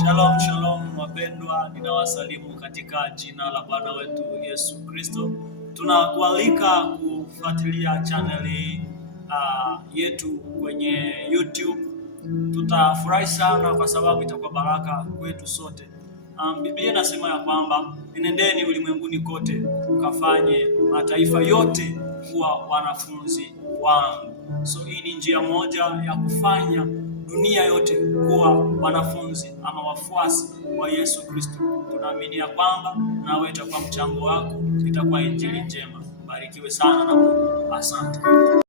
Shalom, shalom wapendwa, ninawasalimu katika jina la Bwana wetu Yesu Kristo. Tunakualika kufuatilia chaneli yetu kwenye YouTube. Tutafurahi sana kwa sababu itakuwa baraka kwetu sote. Biblia inasema ya kwamba nendeni ulimwenguni kote ukafanye mataifa yote kuwa wanafunzi wangu. So hii ni njia moja ya kufanya dunia yote kuwa wanafunzi ama wafuasi wa Yesu Kristo. Tunaamini ya kwamba nawe itakuwa mchango wako, itakuwa injili njema. Barikiwe sana na Mungu. Asante.